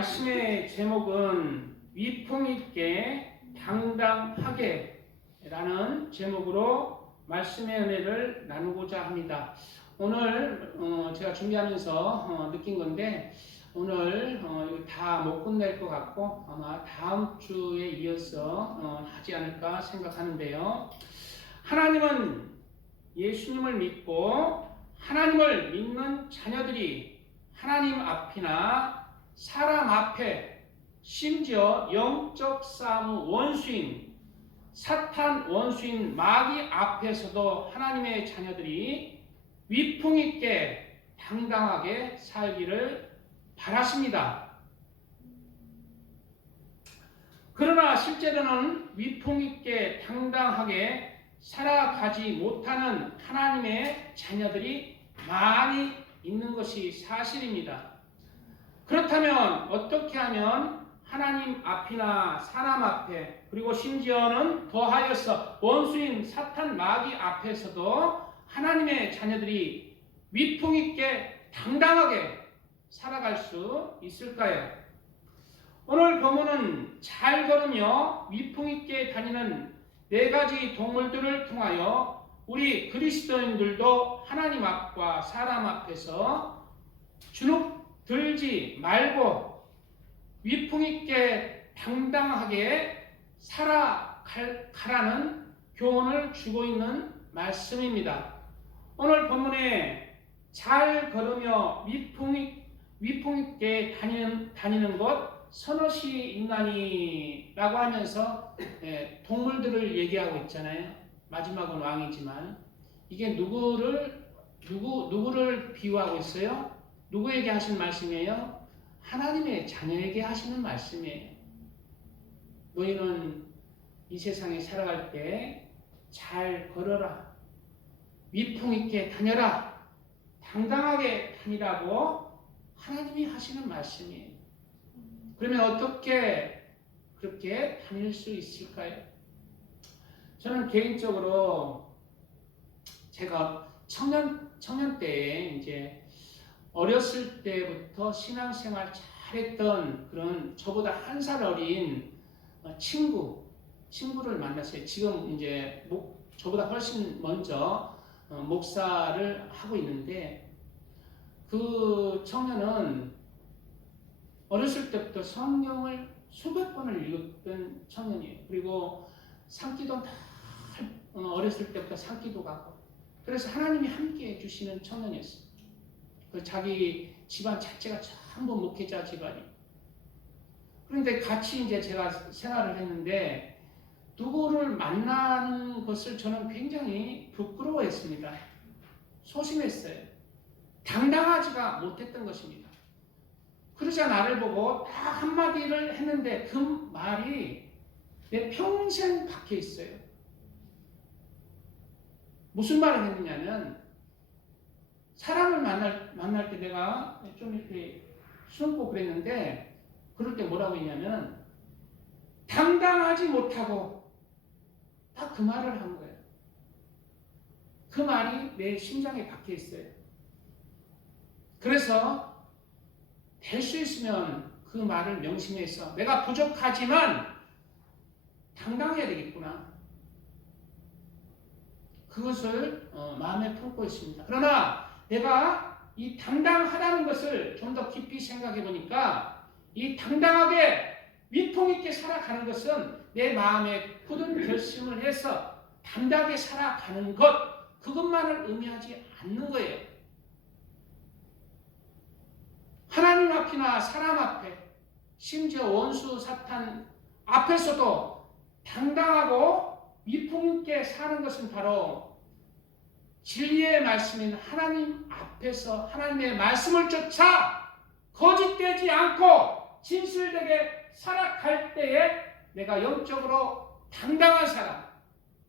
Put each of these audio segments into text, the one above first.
말씀의 제목은 위풍있게 당당하게 라는 제목으로 말씀의 은혜를 나누고자 합니다. 오늘 제가 준비하면서 느낀 건데 오늘 다 못 끝낼 것 같고 아마 다음 주에 이어서 하지 않을까 생각하는데요. 하나님은 예수님을 믿고 하나님을 믿는 자녀들이 하나님 앞이나 사람 앞에 심지어 영적 싸움 원수인 사탄 원수인 마귀 앞에서도 하나님의 자녀들이 위풍있게 당당하게 살기를 바라십니다. 그러나 실제로는 위풍있게 당당하게 살아가지 못하는 하나님의 자녀들이 많이 있는 것이 사실입니다. 그렇다면 어떻게 하면 하나님 앞이나 사람 앞에 그리고 심지어는 더하여서 원수인 사탄 마귀 앞에서도 하나님의 자녀들이 위풍있게 당당하게 살아갈 수 있을까요? 오늘 본문은 잘 걸으며 위풍있게 다니는 4가지 동물들을 통하여 우리 그리스도인들도 하나님 앞과 사람 앞에서 주눅 들지 말고 위풍있게 당당하게 살아가라는 교훈을 주고 있는 말씀입니다. 오늘 본문에 잘 걸으며 위풍있게 다니는 것 선어시 인간이라고 하면서 동물들을 얘기하고 있잖아요. 마지막은 왕이지만 이게 누구를 비유하고 있어요? 누구에게 하신 말씀이에요? 하나님의 자녀에게 하시는 말씀이에요. 너희는 이 세상에 살아갈 때 잘 걸어라. 위풍있게 다녀라. 당당하게 다니라고 하나님이 하시는 말씀이에요. 그러면 어떻게 그렇게 다닐 수 있을까요? 저는 개인적으로 제가 청년 때에 이제 어렸을 때부터 신앙생활 잘했던 그런 저보다 한 살 어린 친구를 만났어요. 지금 이제 저보다 훨씬 먼저 목사를 하고 있는데 그 청년은 어렸을 때부터 성경을 수백 번을 읽었던 청년이에요. 그리고 산기도 어렸을 때부터 산기도 가고 그래서 하나님이 함께 해주시는 청년이었어요. 자기 집안 자체가 전부 목회자 집안이. 그런데 같이 이제 제가 생활을 했는데 누구를 만나는 것을 저는 굉장히 부끄러워했습니다. 소심했어요. 당당하지가 못했던 것입니다. 그러자 나를 보고 딱 한마디를 했는데 그 말이 내 평생 박혀 있어요. 무슨 말을 했느냐면 사람을 만날 때 내가 좀 이렇게 숨고 그랬는데 그럴 때 뭐라고 했냐면 당당하지 못하고 딱 그 말을 한 거예요. 그 말이 내 심장에 박혀 있어요. 그래서 될 수 있으면 그 말을 명심해서 내가 부족하지만 당당해야 되겠구나. 그것을 마음에 품고 있습니다. 그러나 내가 이 당당하다는 것을 좀 더 깊이 생각해 보니까 이 당당하게 위풍있게 살아가는 것은 내 마음에 굳은 결심을 해서 담대하게 살아가는 것 그것만을 의미하지 않는 거예요. 하나님 앞이나 사람 앞에 심지어 원수 사탄 앞에서도 당당하고 위풍있게 사는 것은 바로 진리의 말씀인 하나님 앞에서 하나님의 말씀을 쫓아 거짓되지 않고 진실되게 살아갈 때에 내가 영적으로 당당한 사람,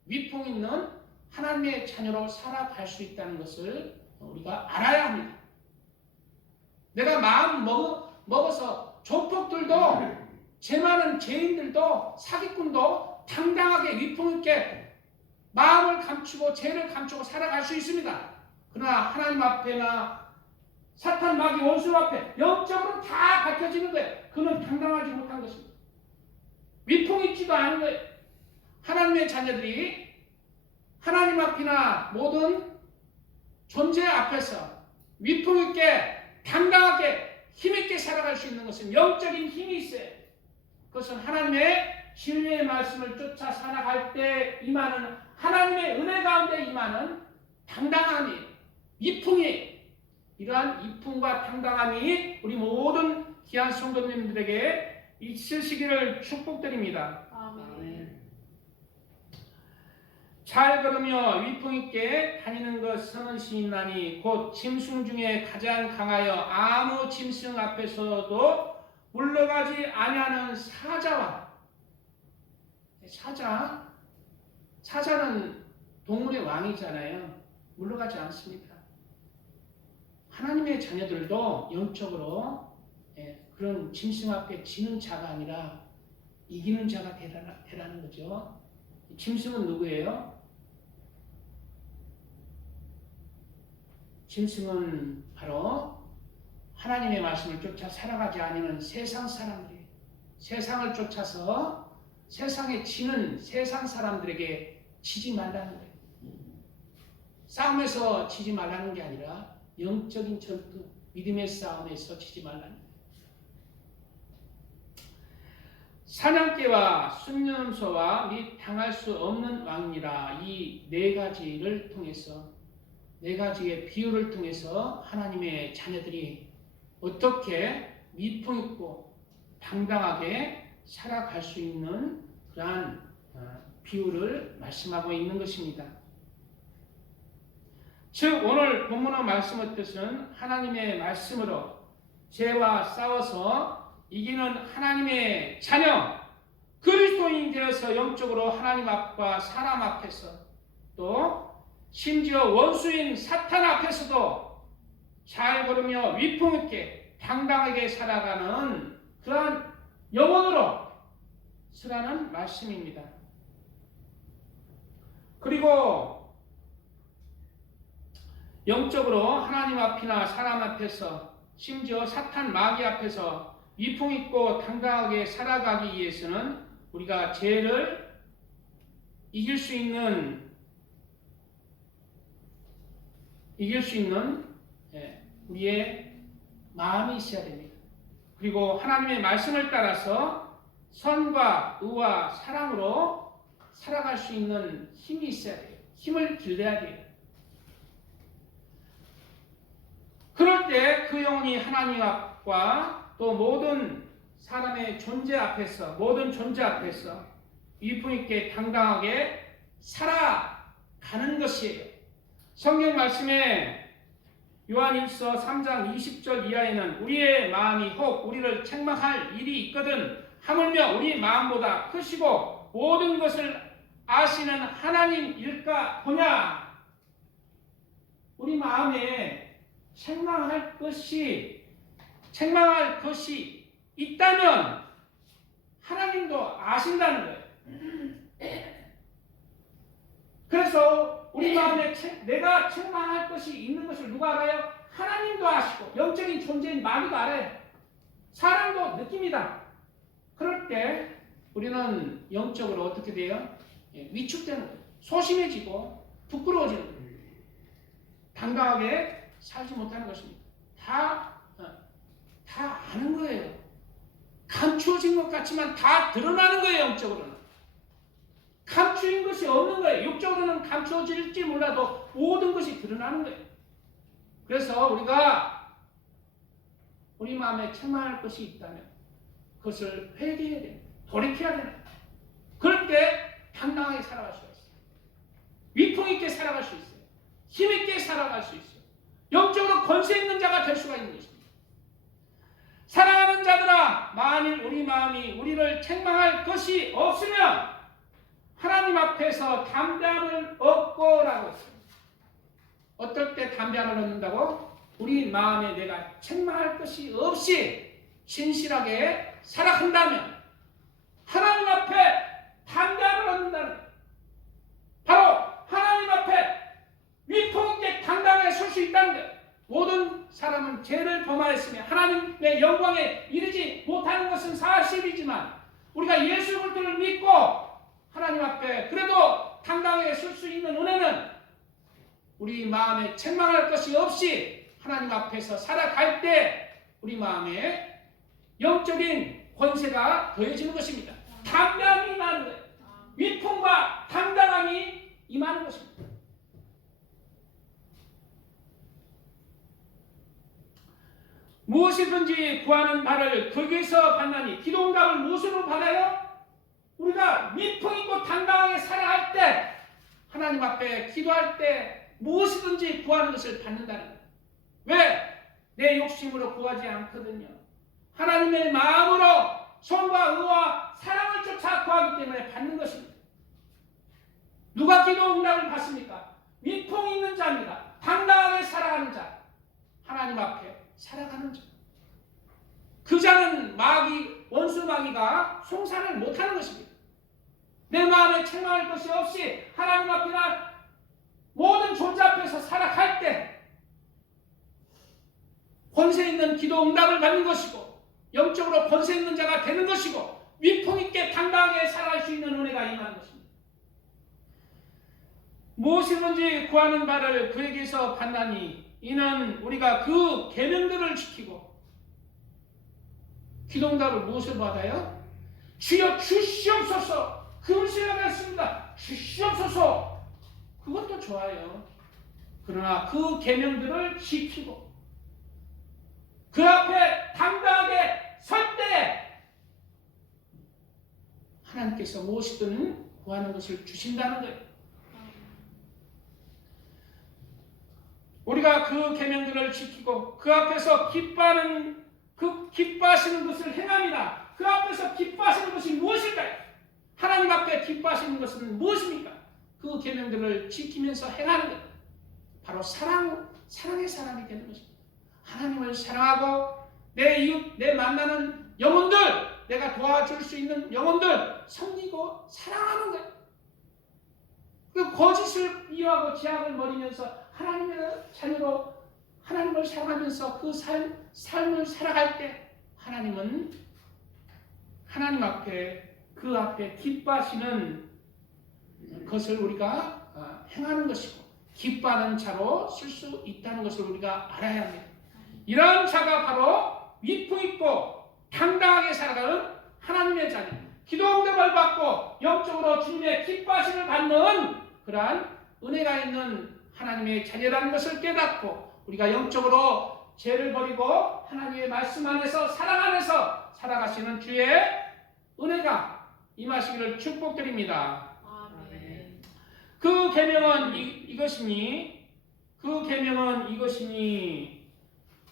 위풍 있는 하나님의 자녀로 살아갈 수 있다는 것을 우리가 알아야 합니다. 내가 마음 먹어서 조폭들도 죄 많은 죄인들도 사기꾼도 당당하게 위풍 있게 마음을 감추고 죄를 감추고 살아갈 수 있습니다. 그러나 하나님 앞에나 사탄, 마귀, 원수 앞에 영적으로 다 밝혀지는 거예요. 그는 당당하지 못한 것입니다. 위풍 있지도 않은 거예요. 하나님의 자녀들이 하나님 앞이나 모든 존재 앞에서 위풍 있게 당당하게 힘있게 살아갈 수 있는 것은 영적인 힘이 있어요. 그것은 하나님의 진리의 말씀을 쫓아 살아갈 때 임하는 하나님의 은혜 가운데 임하는 당당함이 위풍이 이러한 위풍과 당당함이 우리 모든 귀한 성도님들에게 있으시기를 축복드립니다. 아멘. 잘 걸으며 위풍 있게 다니는 것 선언시인나니 곧 짐승 중에 가장 강하여 아무 짐승 앞에서도 물러가지 아니하는 사자와 사자는 동물의 왕이잖아요. 물러가지 않습니다. 하나님의 자녀들도 영적으로 그런 짐승 앞에 지는 자가 아니라 이기는 자가 되라는 거죠. 짐승은 누구예요? 짐승은 바로 하나님의 말씀을 쫓아 살아가지 않는 세상 사람들이 세상을 쫓아서 세상에 지는 세상 사람들에게 지지 말라는 거예요. 싸움에서 지지 말라는 게 아니라 영적인 전투, 믿음의 싸움에서 지지 말라는 거예요. 사냥개와 순념소와 및 당할 수 없는 왕이라 이 네 가지를 통해서 네 가지의 비유를 통해서 하나님의 자녀들이 어떻게 위풍 있고 당당하게 살아갈 수 있는 그러한 비유를 말씀하고 있는 것입니다. 즉 오늘 본문의 말씀의 뜻은 하나님의 말씀으로 죄와 싸워서 이기는 하나님의 자녀 그리스도인이 되어서 영적으로 하나님 앞과 사람 앞에서 또 심지어 원수인 사탄 앞에서도 잘 걸으며 위풍 있게 당당하게 살아가는 그러한 영혼으로 서라는 말씀입니다. 그리고 영적으로 하나님 앞이나 사람 앞에서 심지어 사탄 마귀 앞에서 위풍 있고 당당하게 살아가기 위해서는 우리가 죄를 이길 수 있는 우리의 마음이 있어야 됩니다. 그리고 하나님의 말씀을 따라서 선과 의와 사랑으로 살아갈 수 있는 힘이 있어야 돼요. 힘을 길러야 돼요. 그럴 때 그 영혼이 하나님 앞과 또 모든 사람의 존재 앞에서 위풍 있게 당당하게 살아가는 것이에요. 성경 말씀에 요한일서 3장 20절 이하에는 우리의 마음이 혹 우리를 책망할 일이 있거든 하물며 우리 마음보다 크시고 모든 것을 아시는 하나님일까 보냐. 우리 마음에 책망할 것이 있다면 하나님도 아신다는 거예요. 그래서 우리 마음에 내가 책망할 것이 있는 것을 누가 알아요? 하나님도 아시고 영적인 존재인 마귀도 알아요. 사람도 느낍니다. 그럴 때 우리는 영적으로 어떻게 돼요? 위축되는 거예요. 소심해지고 부끄러워지는 거예요. 당당하게 살지 못하는 것입니다. 다 아는 거예요. 감추어진 것 같지만 다 드러나는 거예요. 영적으로는. 감추인 것이 없는 거예요. 육적으로는 감추어질지 몰라도 모든 것이 드러나는 거예요. 그래서 우리가 우리 마음에 책망할 것이 있다면 그것을 회개해야 됩니다. 돌이켜야 됩니다. 그럴 때 당당하게 살아갈 수가 있어요. 위풍 있게 살아갈 수 있어요. 힘 있게 살아갈 수 있어요. 영적으로 권세 있는 자가 될 수가 있는 것입니다. 사랑하는 자들아, 만일 우리 마음이 우리를 책망할 것이 없으면 하나님 앞에서 담대함을 얻고라고 했습니다. 어떨 때 담대함을 얻는다고? 우리 마음에 내가 책망할 것이 없이 진실하게 살아간다면 하나님 앞에 담대함을 얻는다는 거예요. 바로 하나님 앞에 위풍 있게 당당하게 설 수 있다는 거예요. 모든 사람은 죄를 범하였으며 하나님의 영광에 이르지 못하는 것은 사실이지만 우리가 예수 그리스도를 믿고 하나님 앞에 그래도 당당하게 설 수 있는 은혜는 우리 마음에 책망할 것이 없이 하나님 앞에서 살아갈 때 우리 마음에 영적인 권세가 더해지는 것입니다. 담대함이 임하는 거예요. 위풍과 당당함이 임하는 것입니다. 무엇이든지 구하는 바를 거기에서 받나니 기도응답을 무엇으로 받아요? 우리가 위풍 있고 당당하게 살아갈 때 하나님 앞에 기도할 때 무엇이든지 구하는 것을 받는다는 거예요. 왜? 내 욕심으로 구하지 않거든요. 하나님의 마음으로 손과 의와 사랑을 쫓아 구하기 때문에 받는 것입니다. 누가 기도응답을 받습니까? 위풍 있는 자입니다. 당당하게 살아가는 자, 하나님 앞에 살아가는 자. 그 자는 원수 마귀가 송산을 못하는 것입니다. 내 마음에 책망할 것이 없이 하나님 앞이나 모든 존재 앞에서 살아갈 때 권세 있는 기도 응답을 받는 것이고 영적으로 권세 있는 자가 되는 것이고 위풍 있게 당당하게 살아갈 수 있는 은혜가 임하는 것입니다. 무엇이든지 구하는 바를 그에게서 받나니 이는 우리가 그 계명들을 지키고 기도응답을 무엇을 받아요? 주여 주시옵소서. 그 시간에 했습니다. 주시옵소서. 그것도 좋아요. 그러나 그 계명들을 지키고 그 앞에 당당하게 설 때 하나님께서 무엇이든 구하는 것을 주신다는 거예요. 우리가 그 계명들을 지키고 그 앞에서 기뻐하시는 것을 행합니다. 그 앞에서 기뻐하시는 것이 무엇일까요? 하나님 앞에 기뻐하시는 것은 무엇입니까? 그 계명들을 지키면서 행하는 것. 바로 사랑의 사람이 되는 것입니다. 하나님을 사랑하고 내 이웃, 내 만나는 영혼들, 내가 도와줄 수 있는 영혼들 섬기고 사랑하는 것. 그 거짓을 이용하고 지약을 버리면서 하나님의 자녀로 하나님을 사랑하면서 그 삶을 살아갈 때 하나님은 하나님 앞에 그 앞에 기뻐하시는 것을 우리가 행하는 것이고 기뻐하는 자로 쓸 수 있다는 것을 우리가 알아야 합니다. 이런 자가 바로 위풍 있고 당당하게 살아가는 하나님의 자녀, 기도응답을 받고 영적으로 주님의 기뻐하심을 받는 그러한 은혜가 있는 하나님의 자녀라는 것을 깨닫고 우리가 영적으로 죄를 버리고 하나님의 말씀 안에서 사랑 안에서 살아가시는 주의 은혜가 임하시기를 축복드립니다. 아멘. 그 계명은 이것이니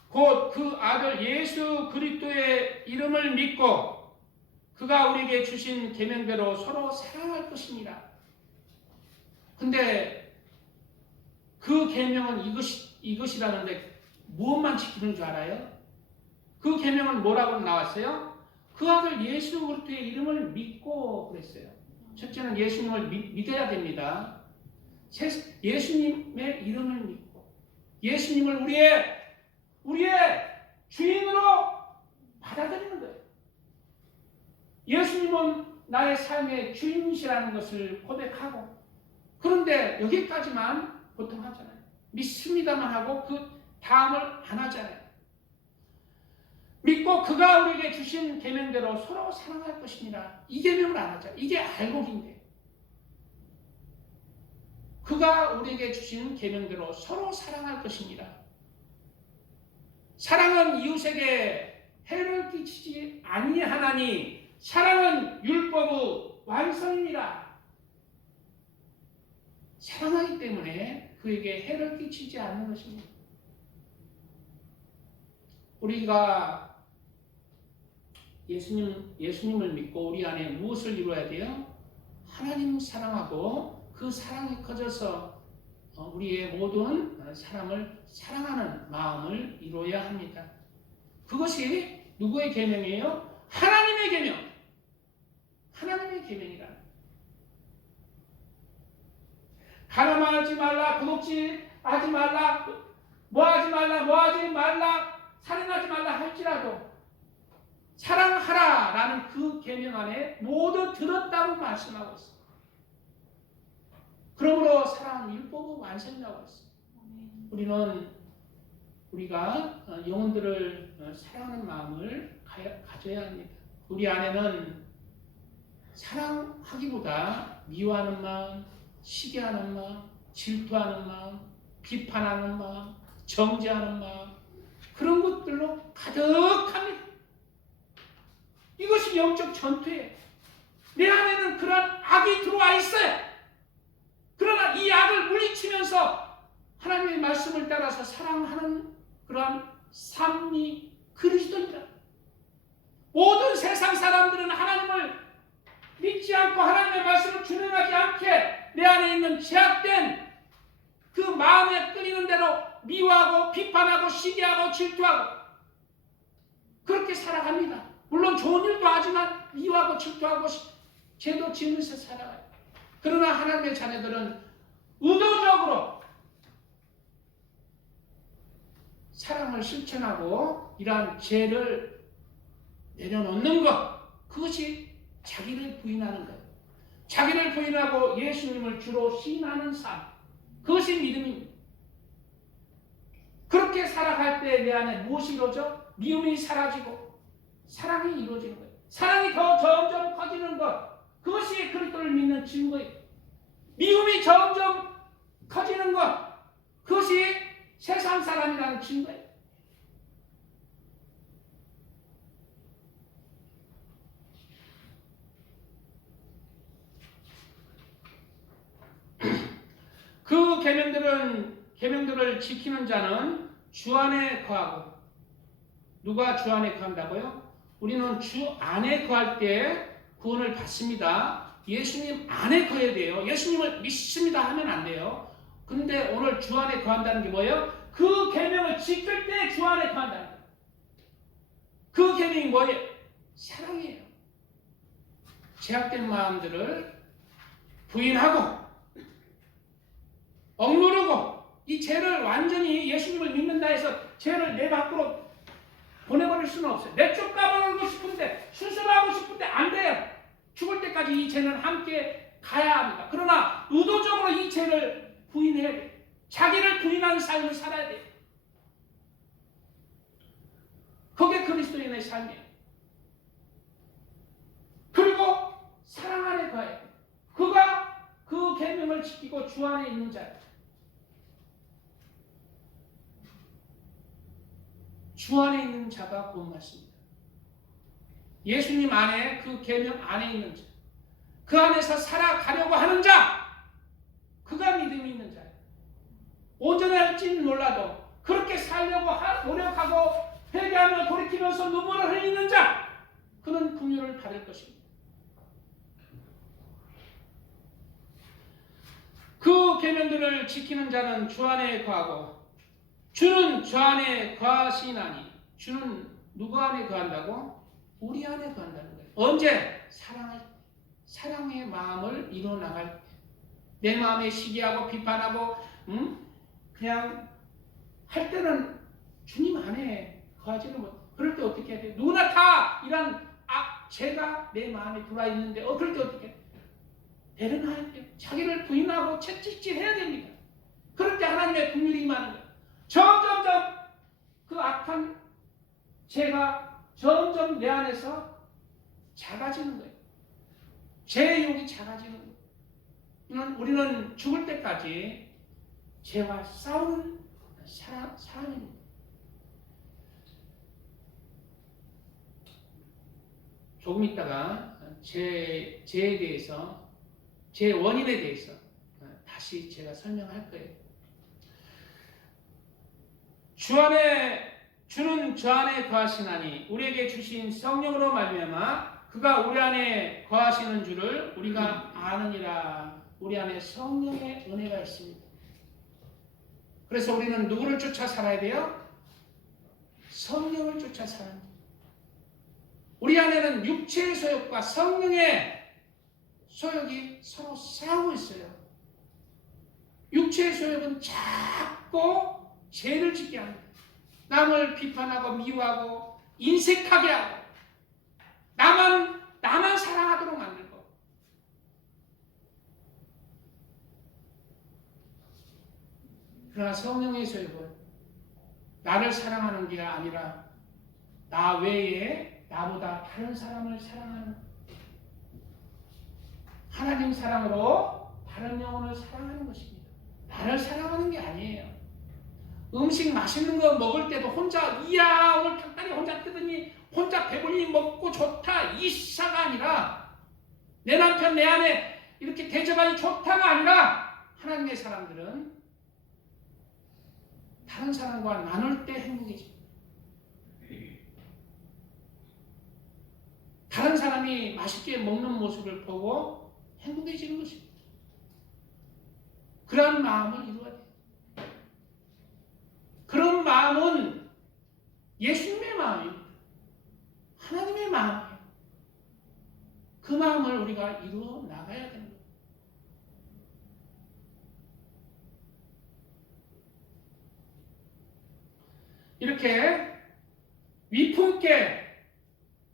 곧 그 아들 예수 그리스도의 이름을 믿고 그가 우리에게 주신 계명대로 서로 사랑할 것입니다. 근데 그 계명은 이것이라는데 무엇만 지키는 줄 알아요? 그 계명은 뭐라고 나왔어요? 그 아들 예수 그리스도의 이름을 믿고 그랬어요. 첫째는 예수님을 믿어야 됩니다. 예수님의 이름을 믿고 예수님을 우리의 주인으로 받아들이는 거예요. 예수님은 나의 삶의 주인이시라는 것을 고백하고 그런데 여기까지만 보통 하잖아요. 믿습니다만 하고 그 다음을 안 하잖아요. 믿고 그가 우리에게 주신 계명대로 서로 사랑할 것입니다. 이 계명을 안 하죠. 이게 알곡인데 그가 우리에게 주신 계명대로 서로 사랑할 것입니다. 사랑은 이웃에게 해를 끼치지 아니하나니 사랑은 율법의 완성입니다. 사랑하기 때문에 그에게 해를 끼치지 않는 것입니다. 우리가 예수님을 믿고 우리 안에 무엇을 이루어야 돼요? 하나님 사랑하고 그 사랑이 커져서 우리의 모든 사람을 사랑하는 마음을 이루어야 합니다. 그것이 누구의 계명이에요? 하나님의 계명. 하나님의 계명이라. 가늠하지 말라, 도둑질하지 말라, 뭐하지 말라, 살인하지 말라 할지라도 사랑하라라는 그 계명 안에 모두 들었다고 말씀하고 있습니다. 그러므로 사랑은 율법의 완성이라고 했습니다. 우리가 영혼들을 사랑하는 마음을 가져야 합니다. 우리 안에는 사랑하기보다 미워하는 마음, 시기하는 마음, 질투하는 마음, 비판하는 마음, 정죄하는 마음, 그런 것들로 가득합니다. 이것이 영적 전투예요. 내 안에는 그런 악이 들어와 있어요. 그러나 이 악을 물리치면서 하나님의 말씀을 따라서 사랑하는 그러한 삶이 그리스도입니다. 모든 세상 사람들은 하나님을 믿지 않고 하나님의 말씀을 준행하지 않게 내 안에 있는 제약된 그 마음에 끌리는 대로 미워하고 비판하고 시기하고 질투하고 그렇게 살아갑니다. 물론 좋은 일도 하지만 미워하고 질투하고 죄도 지으면서 살아가요. 그러나 하나님의 자녀들은 의도적으로 사랑을 실천하고 이러한 죄를 내려놓는 것, 그것이 자기를 부인하는 거예요. 자기를 부인하고 예수님을 주로 시인하는 삶, 그것이 믿음입니다. 그렇게 살아갈 때 내 안에 무엇이 이루어져? 미움이 사라지고 사랑이 이루어지는 거예요. 사랑이 더 점점 커지는 것, 그것이 그리스도를 믿는 증거예요. 미움이 점점 커지는 것, 그것이 세상 사람이라는 증거예요. 그 계명들을 지키는 자는 주 안에 거하고, 누가 주 안에 거한다고요? 우리는 주 안에 거할 때 구원을 받습니다. 예수님 안에 거해야 돼요. 예수님을 믿습니다 하면 안 돼요. 근데 오늘 주 안에 거한다는 게 뭐예요? 그 계명을 지킬 때 주 안에 거한다는 거예요. 그 계명이 뭐예요? 사랑이에요. 제약된 마음들을 부인하고 억누르고 이 죄를 완전히 예수님을 믿는다 해서 죄를 내 밖으로 보내버릴 수는 없어요. 내 쪽 까먹고 싶은데, 수술하고 싶은데 안 돼요. 죽을 때까지 이 죄는 함께 가야 합니다. 그러나 의도적으로 이 죄를 부인해야 돼요. 자기를 부인하는 삶을 살아야 돼요. 그게 그리스도인의 삶이에요. 그리고 사랑 안에 거해요. 그가 그 계명을 지키고 주 안에 있는 자예요. 주 안에 있는 자가 구원받습니다. 예수님 안에 그 계명 안에 있는 자, 그 안에서 살아가려고 하는 자, 그가 믿음이 있는 자예요. 온전할지는 몰라도 그렇게 살려고 노력하고 회개하며 돌이키면서 눈물을 흘리는 자, 그는 긍휼을 받을 것입니다. 그 계명들을 지키는 자는 주 안에 거하고 주는 주 안에 거하시나니, 주는 누구 안에 거한다고? 우리 안에 거한다는 거예요. 언제? 사랑의 마음을 이뤄나갈 때. 내 마음에 시기하고 비판하고 그냥 할 때는 주님 안에 거하지는 못해. 그럴 때 어떻게 해야 돼? 누구나 다 이런 죄가 내 마음에 들어와 있는데 그럴 때 어떻게 해? 내려놔야 돼요. 자기를 부인하고 채찍질해야 됩니다. 그럴 때 하나님의 긍휼이 임하는 거예요. 점점점 그 악한 죄가 점점 내 안에서 작아지는 거예요. 죄의 욕이 작아지는 거예요. 우리는 죽을 때까지 죄와 싸우는 사람입니다. 조금 있다가 죄에 대해서, 죄의 원인에 대해서 다시 제가 설명할 거예요. 주는 주 안에 거하시나니 우리에게 주신 성령으로 말미암아 그가 우리 안에 거하시는 줄을 우리가 아느니라. 우리 안에 성령의 은혜가 있습니다. 그래서 우리는 누구를 쫓아 살아야 돼요? 성령을 쫓아 살아야 돼요. 우리 안에는 육체의 소욕과 성령의 소욕이 서로 싸우고 있어요. 육체의 소욕은 자꾸 죄를 짓게 합니다. 남을 비판하고 미워하고 인색하게 하고 나만 사랑하도록 만들고 그러나 성령의 소욕은 나를 사랑하는 게 아니라 나 외에 나보다 다른 사람을 사랑하는 하나님 사랑으로 다른 영혼을 사랑하는 것입니다. 나를 사랑하는 게 아니에요. 음식 맛있는 거 먹을 때도 혼자 이야 오늘 닭다리 혼자 뜯으니 혼자 배불리 먹고 좋다 이사가 아니라 내 남편 내 아내 이렇게 대접하니 좋다가 아니라 하나님의 사람들은 다른 사람과 나눌 때 행복해집니다. 다른 사람이 맛있게 먹는 모습을 보고 행복해지는 것입니다. 그런 마음을 이루어야 돼요. 그런 마음은 예수님의 마음입니다. 하나님의 마음이에요. 그 마음을 우리가 이루어 나가야 됩니다. 이렇게 위품있게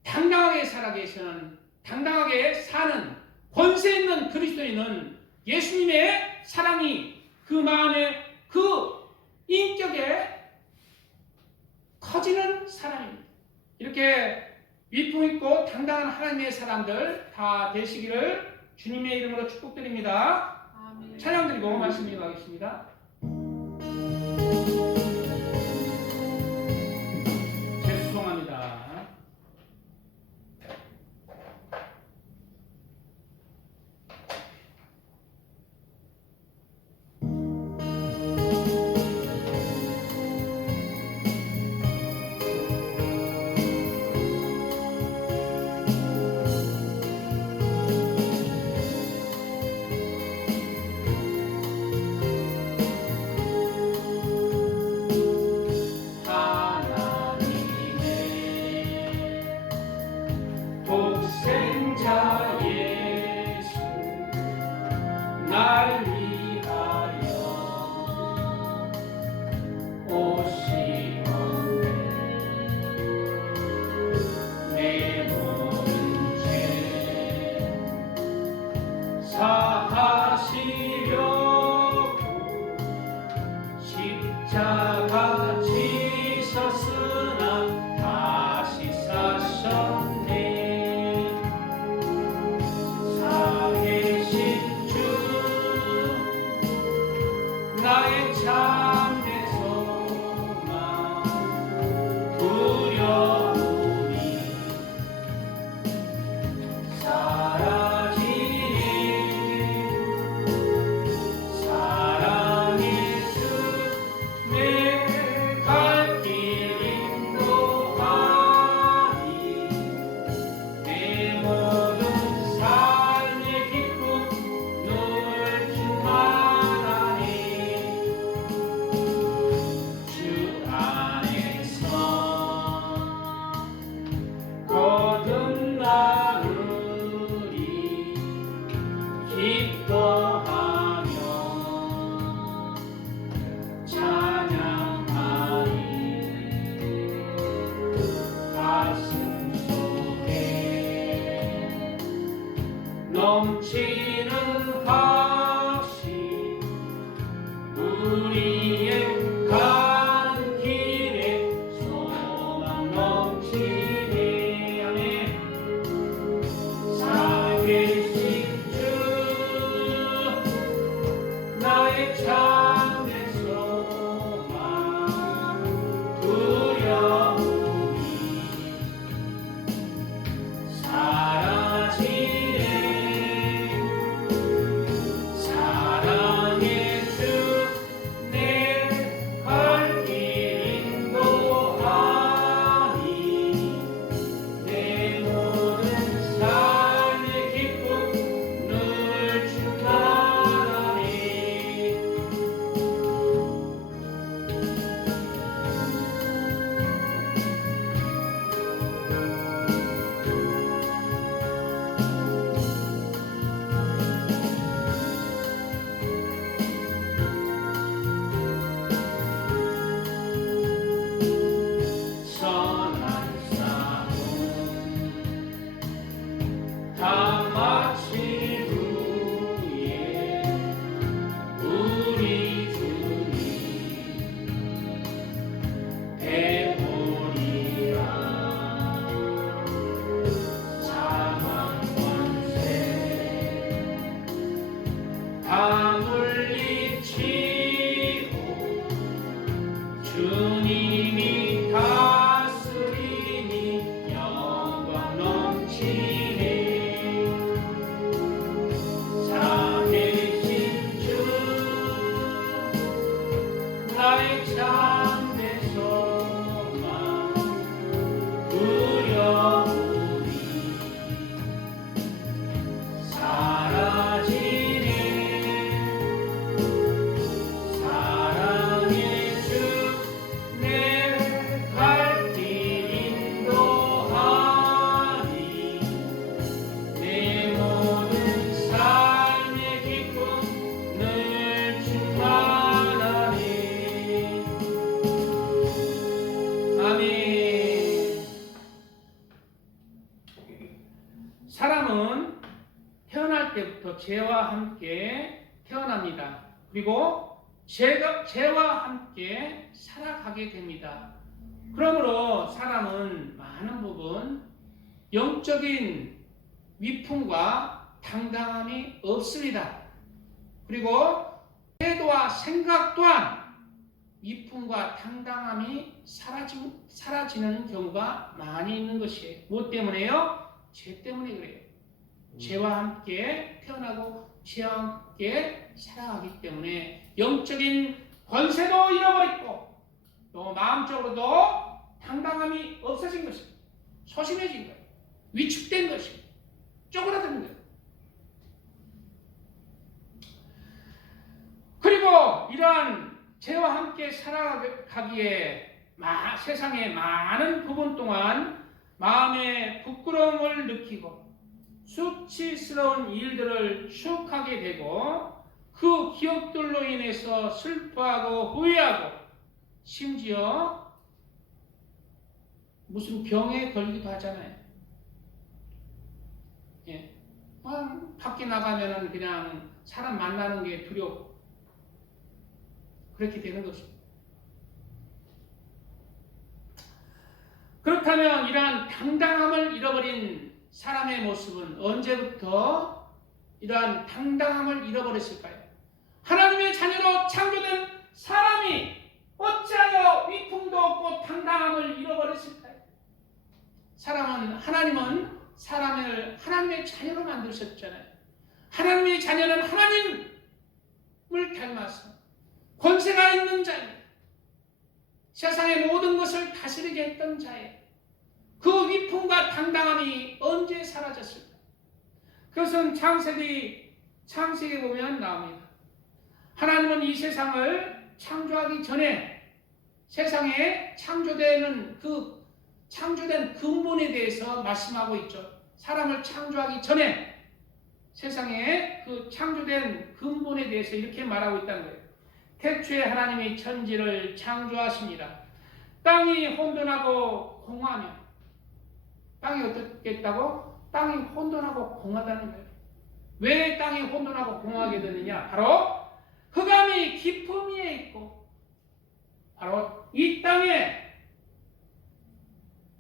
당당하게 살아계시는 당당하게 사는 권세 있는 그리스도인은 예수님의 사랑이 그 마음에 그 인격에 커지는 사람입니다. 이렇게 위품있고 당당한 하나님의 사람들 다 되시기를 주님의 이름으로 축복드립니다. 아멘. 찬양 드리고 말씀 이어가겠습니다. 죄송합니다. 넘치는 화시 우리의 가는 길에 소망 넘치네. 아멘. 살아계신 주 나의 참된 소망 두려움이 사라지네. 다 마친 후에 우리 주님 되보리라. 사망 권세 다 물리치고 주님이 다스리니 영광 넘치네. 살아계신 주 나의 참된 소망 두려움이 사라지네. 사랑의 주 내 갈 길 인도하니 내 모든 삶의 기쁨 늘 충만하니. 아멘. 사람은 태어날 때부터 죄와 함께 태어납니다. 그리고 죄와 함께 살아가게 됩니다. 그러므로 사람은 많은 부분 영적인 위풍과 당당함이 없습니다. 그리고 태도와 생각 또한 위풍과 당당함이 사라지는 경우가 많이 있는 것이에요. 무엇 때문에요? 죄 때문에 그래요. 죄와 함께 태어나고 죄와 함께 살아가기 때문에 영적인 권세도 잃어버렸고 또 마음적으로도 당당함이 없어진 것입니다. 소심해진 거예요. 위축된 것입니다. 쪼그라든 거예요. 그리고 이러한 죄와 함께 살아가기에 세상의 많은 부분 동안 마음에 부끄러움을 느끼고 수치스러운 일들을 추억하게 되고 그 기억들로 인해서 슬퍼하고 후회하고 심지어 무슨 병에 걸리기도 하잖아요. 예. 밖에 나가면은 그냥 사람 만나는 게 두렵고 그렇게 되는 것입니다. 그렇다면 이러한 당당함을 잃어버린 사람의 모습은 언제부터 이러한 당당함을 잃어버렸을까요? 하나님의 자녀로 창조된 사람이 어찌하여 위풍도 없고 당당함을 잃어버렸을까요? 하나님은 사람을 하나님의 자녀로 만드셨잖아요. 하나님의 자녀는 하나님을 닮아서 권세가 있는 자입니다. 세상의 모든 것을 다스리게 했던 자예요. 그 위풍과 당당함이 언제 사라졌을까? 그것은 창세기에 보면 나옵니다. 하나님은 이 세상을 창조하기 전에 세상에 창조된 근본에 대해서 말씀하고 있죠. 사람을 창조하기 전에 세상에 그 창조된 근본에 대해서 이렇게 말하고 있다는 거예요. 태초에 하나님이 천지를 창조하십니다. 땅이 혼돈하고 공하며 땅이 어떻게 했다고? 땅이 혼돈하고 공하다는 거예요. 왜 땅이 혼돈하고 공하게 되느냐? 바로 흑암이 깊음 위에 있고 바로 이 땅에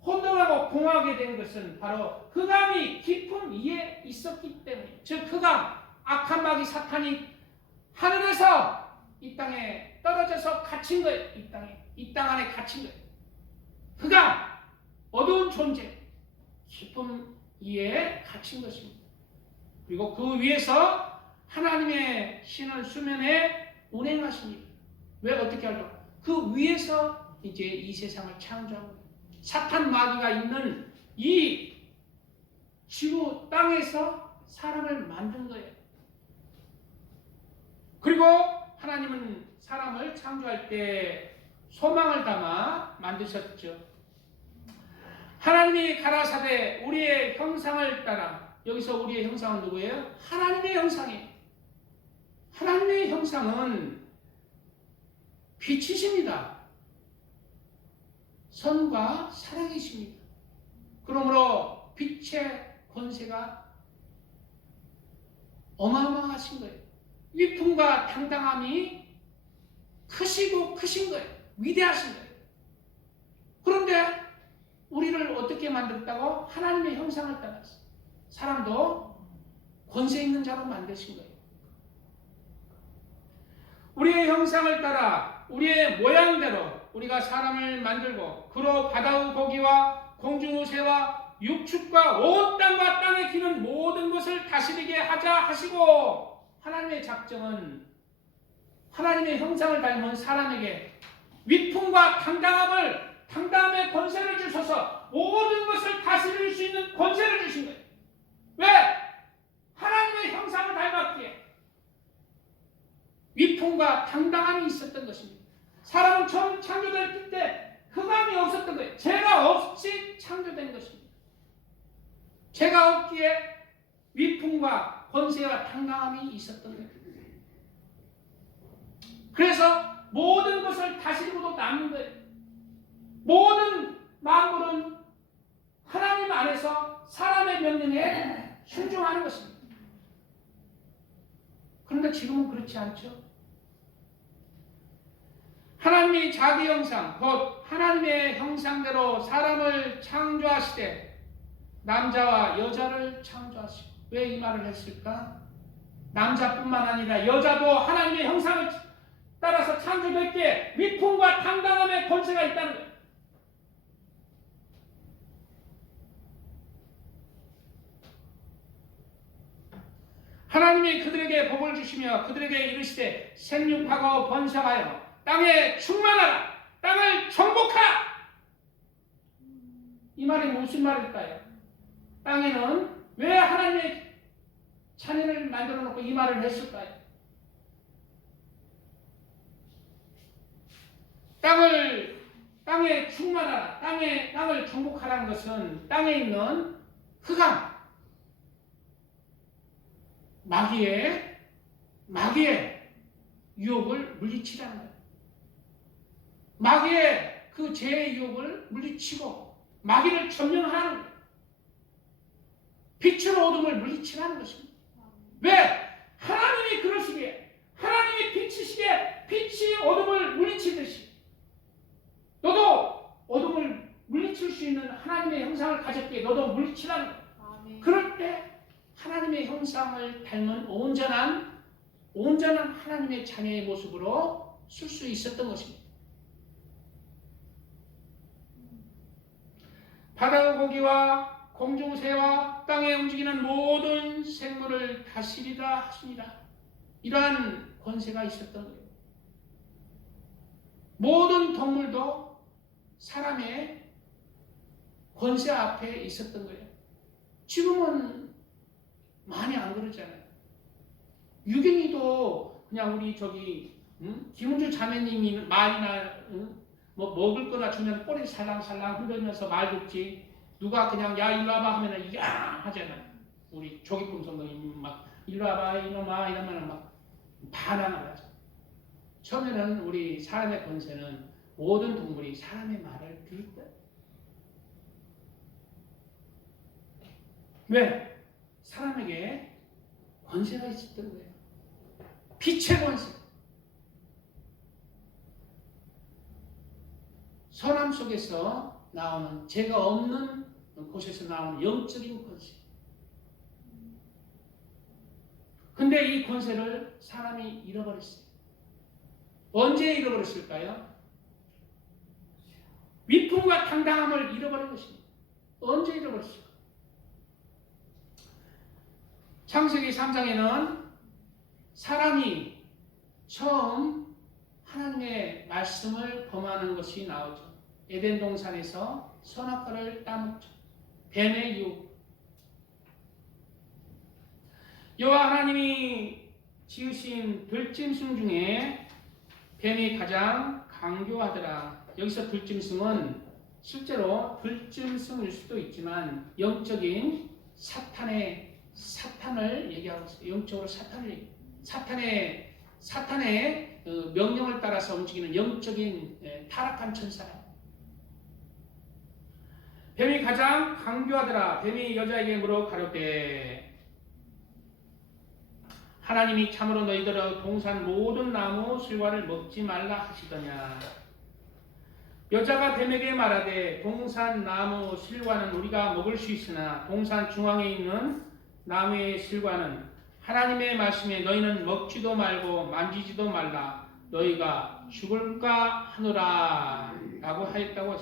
혼돈하고 공하게 된 것은 바로 흑암이 깊음 위에 있었기 때문에, 즉 흑암, 악한 마귀 사탄이 하늘에서 이 땅에 떨어져서 갇힌 거예요. 이 땅 안에 갇힌 거예요. 흑암, 어두운 존재, 깊음 위에 갇힌 것입니다. 그리고 그 위에서 하나님의 신을 수면에 운행하십니다. 왜 어떻게 하죠? 그 위에서 이제 이 세상을 창조한 거예요. 사탄 마귀가 있는 이 지구 땅에서 사람을 만든 거예요. 그리고 하나님은 사람을 창조할 때 소망을 담아 만드셨죠. 하나님이 가라사대 우리의 형상을 따라, 여기서 우리의 형상은 누구예요? 하나님의 형상이에요. 하나님의 형상은 빛이십니다. 선과 사랑이십니다. 그러므로 빛의 권세가 어마어마하신 거예요. 위풍과 당당함이 크시고 크신 거예요. 위대하신 거예요. 그런데 우리를 어떻게 만들었다고? 하나님의 형상을 따라서 사람도 권세 있는 자로 만드신 거예요. 우리의 형상을 따라 우리의 모양대로 우리가 사람을 만들고 그로 바다의 고기와 공중의 새와 육축과 온 땅과 땅에 기는 모든 것을 다스리게 하자 하시고, 하나님의 작정은 하나님의 형상을 닮은 사람에게 위풍과 당당함의 권세를 주셔서 모든 것을 다스릴 수 있는 권세를 주신 거예요. 왜? 하나님의 형상을 닮았기에 위풍과 당당함이 있었던 것입니다. 사람은 처음 창조될 때 흑암이 없었던 거예요. 죄가 없이 창조된 것입니다. 죄가 없기에 위풍과 권세와 당당함이 있었던 거예요. 그래서 모든 것을 다스리고도 남는 거예요. 모든 만물은 하나님 안에서 사람의 명령에 순종하는 것입니다. 그런데 지금은 그렇지 않죠. 하나님이 자기 형상, 곧 하나님의 형상대로 사람을 창조하시되 남자와 여자를 창조하시고, 왜 이 말을 했을까? 남자뿐만 아니라 여자도 하나님의 형상을 따라서 창조됐기에 위풍과 당당함의 권세가 있다는 거예요. 하나님이 그들에게 복을 주시며 그들에게 이르시되 생육하고 번성하여 땅에 충만하라, 땅을 정복하라. 이 말이 무슨 말일까요? 땅에는 왜 하나님의 자녀를 만들어 놓고 이 말을 했을까요? 땅에 충만하라, 땅을 정복하라는 것은 땅에 있는 흑암, 마귀의 유혹을 물리치라는 거예요. 마귀의 그 죄의 유혹을 물리치고 마귀를 점령하는 거예요. 빛으로 어둠을 물리치라는 것입니다. 왜? 하나님이 그러시기에, 하나님이 빛이시기에 빛이 어둠을 물리치듯이 너도 어둠을 물리칠 수 있는 하나님의 형상을 가졌기에 너도 물리치라는 거예요. 아멘. 그럴 때 하나님의 형상을 닮은 온전한 하나님의 자녀의 모습으로 쓸 수 있었던 것입니다. 바다의 고기와 공중 새와 땅에 움직이는 모든 생물을 다스리라 하십니다. 이러한 권세가 있었던 거예요. 모든 동물도 사람의 권세 앞에 있었던 거예요. 지금은 많이 안 그러잖아요. 유경이도 그냥 우리 김은주 자매님이 말이나 뭐 먹을 거나 주면 꼬리 살랑살랑 흔들면서 말 듣지, 누가 그냥 야 일로 와봐 하면은 야 하잖아요. 우리 조기쁨 성도님 막 일로 와봐 이놈아 이러면은 막 반항을 하죠. 처음에는 우리 사람의 권세는 모든 동물이 사람의 말을 들을 거예요. 왜? 사람에게 권세가 있었던 거예요. 빛의 권세. 선함 속에서 나오는, 죄가 없는 곳에서 나오는 영적인 권세. 근데 이 권세를 사람이 잃어버렸어요. 언제 잃어버렸을까요? 위풍과 당당함을 잃어버린 것입니다. 언제 잃어버렸을까? 창세기 3장에는 사람이 처음 하나님의 말씀을 범하는 것이 나오죠. 에덴 동산에서 선악과를 따먹죠. 뱀의 유혹. 여호와 하나님이 지으신 들짐승 중에 뱀이 가장 강교하더라. 여기서 들짐승은 실제로 들짐승일 수도 있지만 영적인 사탄을 얘기하고 있어요. 영적으로 사탄의 명령을 따라서 움직이는 영적인 타락한 천사예요. 뱀이 가장 강교하더라. 뱀이 여자에게 물어 가로되 하나님이 참으로 너희들의 동산 모든 나무 실과를 먹지 말라 하시더냐. 여자가 뱀에게 말하되 동산 나무 실과는 우리가 먹을 수 있으나 동산 중앙에 있는 나무의 실과는 하나님의 말씀에 너희는 먹지도 말고 만지지도 말라 너희가 죽을까 하노라 라고 하였다고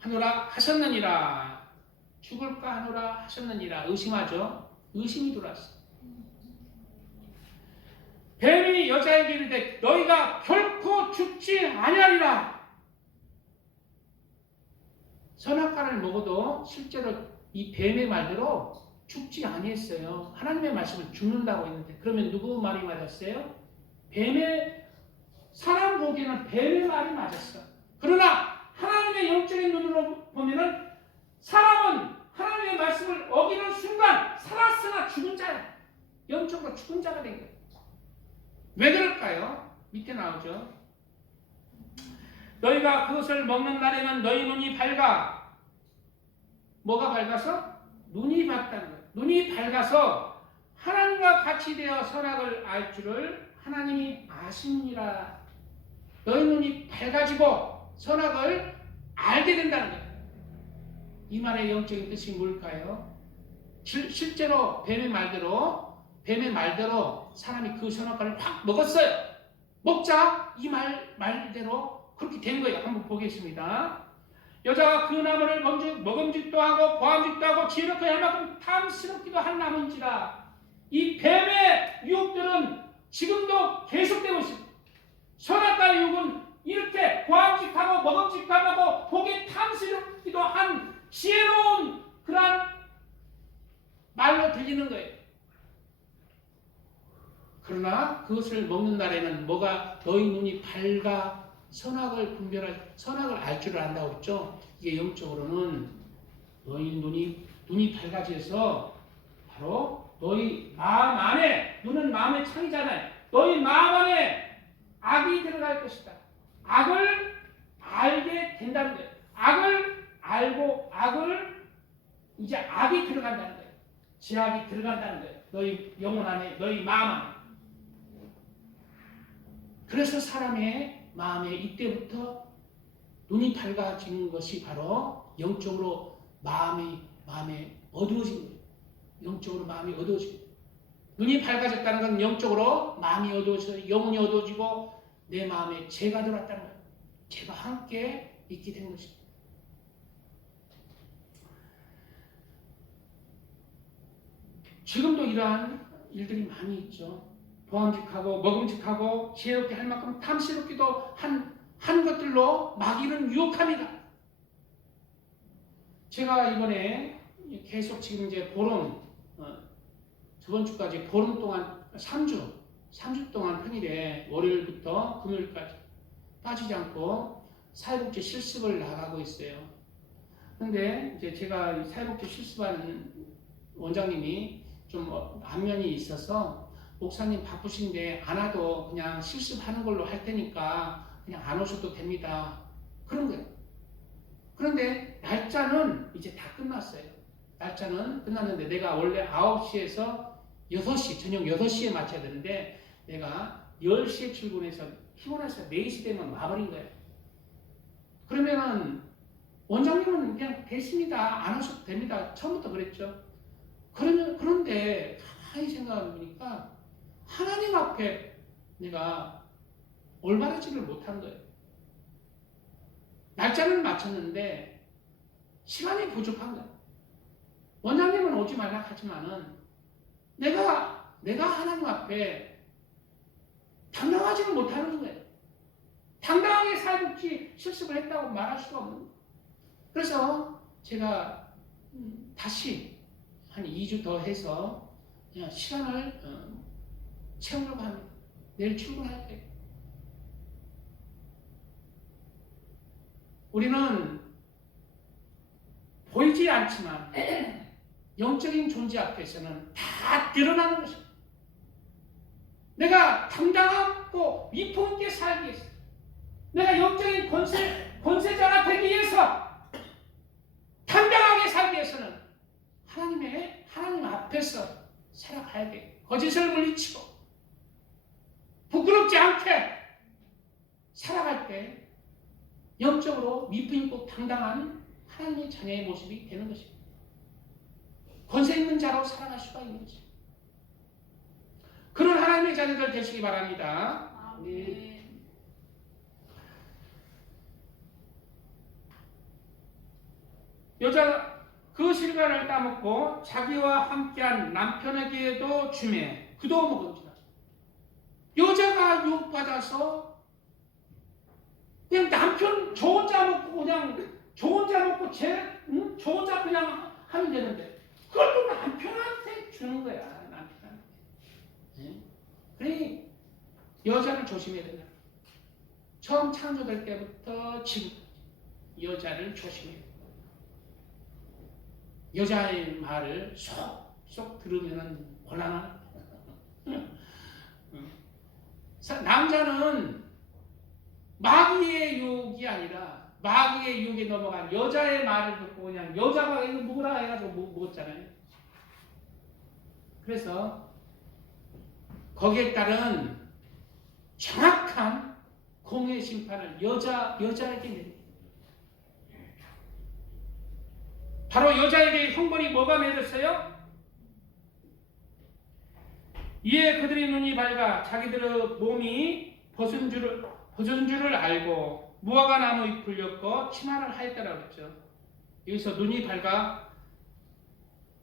하노라 하셨느니라. 죽을까 하노라 하셨느니라. 의심하죠. 의심이 들어왔어. 뱀이 여자에게 이르되 너희가 결코 죽지 아니하리라. 선악과를 먹어도 실제로 이 뱀의 말대로 죽지 아니했어요. 하나님의 말씀은 죽는다고 했는데 그러면 누구 말이 맞았어요? 사람 보기에는 뱀의 말이 맞았어. 그러나 하나님의 영적인 눈으로 보면은 사람은 하나님의 말씀을 어기는 순간 살았으나 죽은 자야. 영적으로 죽은 자가 된 거예요. 왜 그럴까요? 밑에 나오죠. 너희가 그것을 먹는 날에는 너희 눈이 밝아. 뭐가 밝아서? 눈이 밝다는 거예요. 눈이 밝아서 하나님과 같이 되어 선악을 알 줄을 하나님이 아십니다. 너희 눈이 밝아지고 선악을 알게 된다는 거예요. 이 말의 영적인 뜻이 뭘까요? 실제로 뱀의 말대로 사람이 그 선악과를 확 먹었어요. 먹자 이 말대로 그렇게 된 거예요. 한번 보겠습니다. 여자가 그 나무를 먹음직도 하고 보암직도 하고 지혜롭고 얄만큼 탐스럽기도 한 나무인지라. 이 뱀의 유혹들은 지금도 계속되고 있습니다. 선악과의 유혹은 이렇게 보암직하고 먹음직하고 보기에 탐스럽기도 한 지혜로운 그러한 말로 들리는 거예요. 그러나 그것을 먹는 날에는 뭐가 너희 눈이 밝아 선악을 알 줄을 안다고 했죠. 이게 영적으로는 너희 눈이 밝아져서 바로 너희 마음 안에, 눈은 마음의 창이잖아요. 너희 마음 안에 악이 들어갈 것이다. 악을 알게 된다는 거예요. 악을 알고 이제 악이 들어간다는 거예요. 지악이 들어간다는 거예요. 너희 영혼 안에, 너희 마음 안에. 그래서 사람의 마음에 이때부터 눈이 밝아지는 것이 바로 영적으로 마음에 어두워진 거예요. 영적으로 마음이 어두워진 거예요. 눈이 밝아졌다는 건 영적으로 마음이 어두워져서 영혼이 어두워지고 내 마음에 죄가 들어왔다는 거예요. 죄가 함께 있게 된 것입니다. 지금도 이러한 일들이 많이 있죠. 보암직하고 먹음직하고 지혜롭게 할 만큼 탐스럽기도 한 것들로 마귀는 유혹합니다. 제가 이번에 계속 지금 이제 보름, 저번 주까지 보름 동안 3주 동안 평일에 월요일부터 금요일까지 빠지지 않고 사회복지 실습을 나가고 있어요. 그런데 이제 제가 사회복지 실습하는 원장님이 좀 안면이 있어서 목사님 바쁘신데 안 와도 그냥 실습하는 걸로 할 테니까 그냥 안 오셔도 됩니다. 그런 거예요. 그런데 날짜는 이제 다 끝났어요. 날짜는 끝났는데 내가 원래 9시에서 6시, 저녁 6시에 맞춰야 되는데 내가 10시에 출근해서 피곤해서 4시 되면 와버린 거예요. 그러면은 원장님은 그냥 됐습니다. 안 오셔도 됩니다. 처음부터 그랬죠. 그런데 가만히 생각해 보니까 하나님 앞에 내가 올바르지를 못한 거예요. 날짜는 맞췄는데 시간이 부족한 거예요. 원장님은 오지 말라 하지만은 내가 하나님 앞에 당당하지는 못하는 거예요. 당당하게 사회복지 실습을 했다고 말할 수가 없는 거예요. 그래서 제가 다시 한 2주 더 해서 그냥 시간을 채우려고 합니다. 내일 출근할 거예요. 우리는 보이지 않지만 영적인 존재 앞에서는 다 드러나는 것입니다. 내가 당당하고 위품 있게 살기 위해서, 내가 영적인 권세자가 되기 위해서, 당당하게 살기 위해서는 하나님 앞에서 살아가야 돼요. 거짓을 물리치고 부끄럽지 않게 살아갈 때 영적으로 위풍 있고 당당한 하나님의 자녀의 모습이 되는 것입니다. 권세 있는 자로 살아갈 수가 있는 것입니다. 그런 하나님의 자녀들 되시기 바랍니다. 아멘. 여자 그 실과를 따먹고 자기와 함께한 남편에게도 주매 그도 먹읍니다. 여자가 유혹받아서 그냥 남편 저 혼자 먹고 그냥 저 혼자 먹고 저 혼자 그냥 하면 되는데 그걸 또 남편한테 주는 거야. 남편한테. 그러니 여자를 조심해야 된다. 처음 창조될 때부터 지금 여자를 조심해야 된다. 여자의 말을 쏙 들으면 곤란한. 남자는 마귀의 유혹이 아니라 마귀의 유혹에 넘어간 여자의 말을 듣고 그냥 여자가 이거 먹으라 해가지고 먹었잖아요. 그래서 거기에 따른 정확한 공의 심판을 여자에게 내립니다. 바로 여자에게 형벌이 뭐가 맺었어요? 이에 그들의 눈이 밝아 자기들의 몸이 벗은 줄을 알고 무화과 나무 잎을 엮어 치마를 하였다라고 했죠. 여기서 눈이 밝아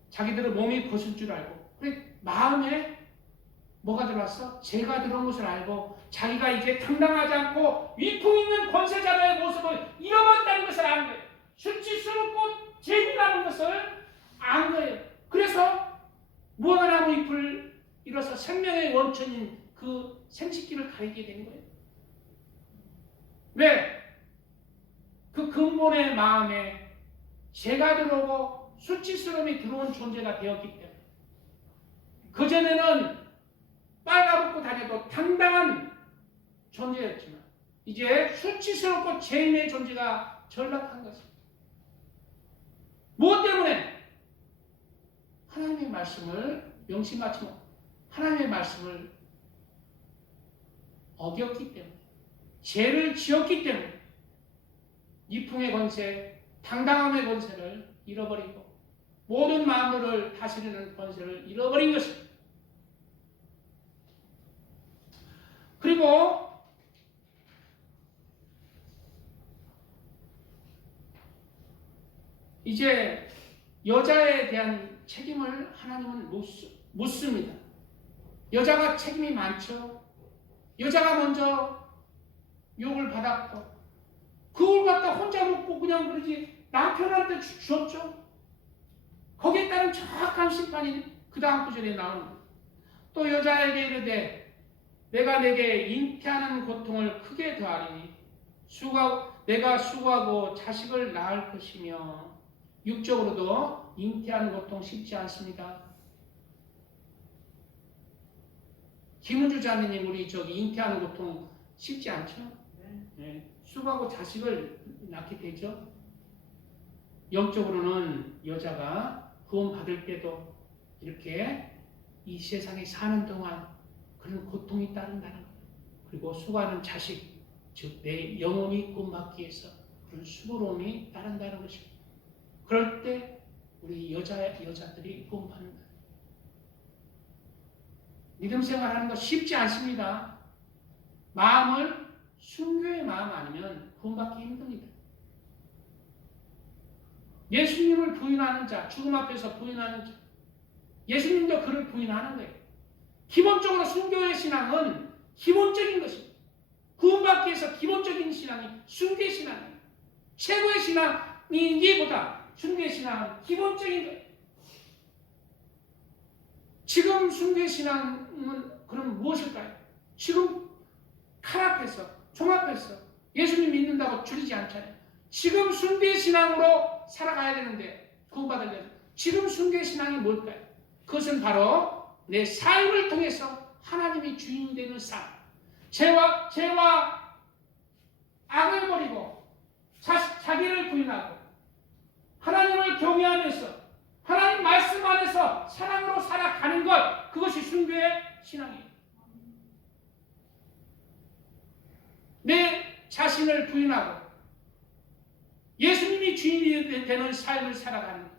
자기들의 몸이 벗은 줄 알고 그래 마음에 뭐가 들어왔어? 죄가 들어온 것을 알고 자기가 이제 당당하지 않고 위풍 있는 권세자의 모습을 잃어버렸다는 것을 아는 거예요. 수치스럽고 죄인이라는 것을 안 거예요. 그래서 무화과 나무 잎을 잃어서 생명의 원천인 그 생식기를 가리게 된 거예요. 왜? 그 근본의 마음에 죄가 들어오고 수치스러움이 들어온 존재가 되었기 때문에 그전에는 빨가벗고 다녀도 당당한 존재였지만 이제 수치스럽고 죄인의 존재가 전락한 것입니다. 무엇 때문에? 하나님의 말씀을 명심하지 못 하나님의 말씀을 어겼기 때문에 죄를 지었기 때문에 이풍의 권세, 당당함의 권세를 잃어버리고 모든 만물을 다스리는 권세를 잃어버린 것입니다. 그리고 이제 여자에 대한 책임을 하나님은 묻습니다. 여자가 책임이 많죠. 여자가 먼저 욕을 받았고 그걸 갖다 혼자 먹고 그냥 그러지 남편한테 주었죠. 거기에 따른 정확한 심판이 그 다음 구절에 나오는 거예요. 또 여자에게 이르되 내가 내게 잉태하는 고통을 크게 더하리니 내가 수고하고 자식을 낳을 것이며 육적으로도 잉태하는 고통 쉽지 않습니다. 김은주 자매님 우리 잉태하는 고통 쉽지 않죠? 네. 수고하고 자식을 낳게 되죠. 영적으로는 여자가 구원받을 때도 이렇게 이 세상에 사는 동안 그런 고통이 따른다는 거예요. 그리고 수고하는 자식, 즉 내 영혼이 구원받기 위해서 그런 수고로움이 따른다는 것입니다. 그럴 때 우리 여자들이 구원받는 거예요. 믿음 생활하는 거 쉽지 않습니다. 마음을 순교의 마음 아니면 구원받기 힘듭니다. 예수님을 부인하는 자, 죽음 앞에서 부인하는 자, 예수님도 그를 부인하는 거예요. 기본적으로 순교의 신앙은 기본적인 것입니다. 구원받기 위해서 기본적인 신앙이 순교의 신앙이에요. 최고의 신앙이기보다 순교의 신앙은 기본적인 거예요. 지금 순교의 신앙은 그럼 무엇일까요? 지금 칼 앞에서, 종 앞에서 예수님 믿는다고 줄이지 않잖아요. 지금 순교의 신앙으로 살아가야 되는데 구원받으려면 지금 순교의 신앙이 뭘까요? 그것은 바로 내 삶을 통해서 하나님이 주인이 되는 삶. 죄와 악을 버리고 자기를 부인하고 하나님을 경외하면서 하나님 말씀 안에서 사랑으로 살아가는 것, 그것이 순교의 신앙이에요. 내 자신을 부인하고 예수님이 주인이 되는 삶을 살아가는 것,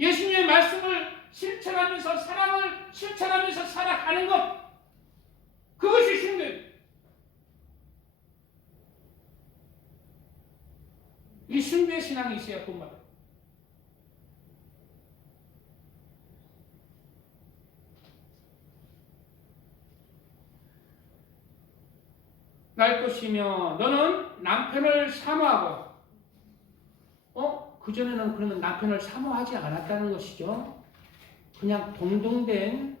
예수님의 말씀을 실천하면서 사랑을 실천하면서 살아가는 것, 그것이 숭배입니다. 이 숭배 신앙이 있어야 본받아요. 날 것이며 너는 남편을 사모하고, 그전에는 그러면 남편을 사모하지 않았다는 것이죠. 그냥 동등된,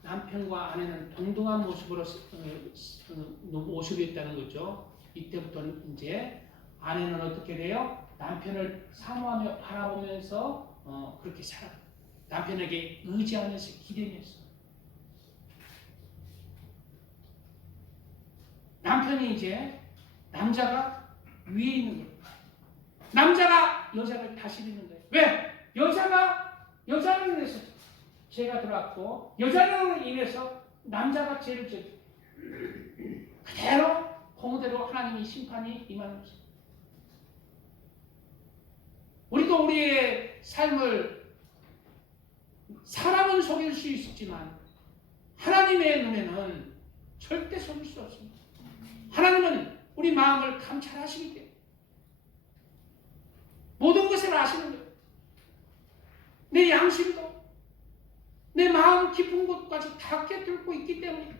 남편과 아내는 동등한 모습으로 모습이었다는 거죠. 이때부터는 이제 아내는 어떻게 돼요? 남편을 사모하며 바라보면서 그렇게 살아. 남편에게 의지하면서 기대면서. 남편이 이제 남자가 위에 있는 거예요. 남자가 여자를 다스리는 거예요. 왜? 여자를 인해서 죄가 들어왔고, 여자를 인해서 남자가 죄를 졌고, 그대로 공대로 하나님의 심판이 임하는 것입니다. 우리도 우리의 삶을 사람은 속일 수 있지만 하나님의 눈에는 절대 속일 수 없습니다. 하나님은 우리 마음을 감찰하시기 때문에 모든 것을 아시는 거예요. 내 양심도 내 마음 깊은 곳까지 다 꿰뚫고 있기 때문에